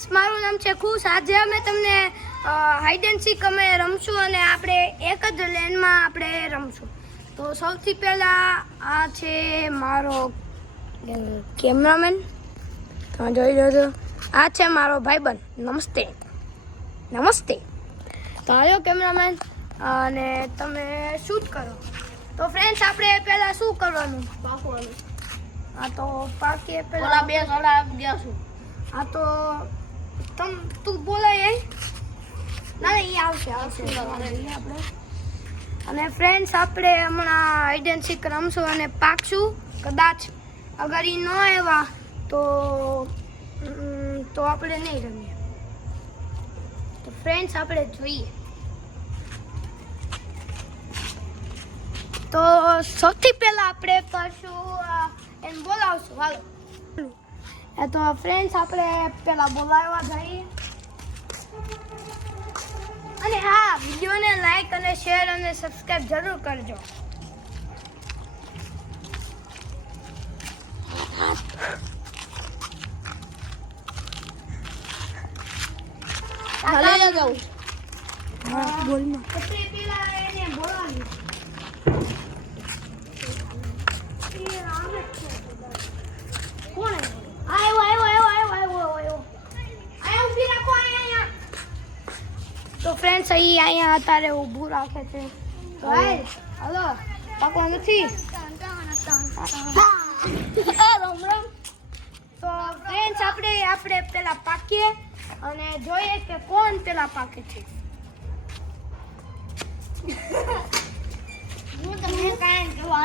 Friends, મારું નામ છે ખુશ. આજે અમે તમને હાઈડ એન્ડ સીક અમે રમશું અને આપણે એક જ લેનમાં આપણે રમશું. તો સૌથી પહેલાં આ છે મારો કેમેરામેન, તમે જોઈ લો છો. આ છે મારો ભાઈબંધ. નમસ્તે નમસ્તે. તો આવ્યો કેમેરામેન અને તમે શૂટ કરો. તો ફ્રેન્ડ્સ, આપણે પહેલાં શું કરવાનું? પાકવાનું. હા, તો પાકીએ પહેલાં. બે ગળા ગયા છું. હા, તો તું બોલાય ના, એ આવશે આપણે. અને ફ્રેન્ડ્સ, આપણે હમણાં હાઈડ એન્ડ સીક રમશું અને પાકશું. કદાચ અગર એ ન આવ્યા તો આપણે નહીં રમીએ. તો ફ્રેન્ડ્સ, આપણે જોઈએ. તો સૌથી પહેલા આપણે કરશું એને બોલાવશું. હાલો. તો ફ્રેન્ડ્સ, આપણે પહેલા બોલાવવા જઈએ. અને હા, વિડીયોને લાઈક અને શેર અને સબસ્ક્રાઇબ જરૂર કરજો. ચાલે જાઉં. હા, બોલમાં. પછી પેલા એને બોલાવી. કોણ આવ્યો? ઊભી રાખો અહીંયા. તો ફ્રેન્ડ્સ, અહીંયા અત્યારે ઊભું રાખે છે. હલો, પાકવા નથી. તો ફ્રેન્ડ્સ, આપણે પેલા પાકીએ અને જોઈએ કે કોણ પેલા પાકે છે. હું તમને કાંઈ કહેવા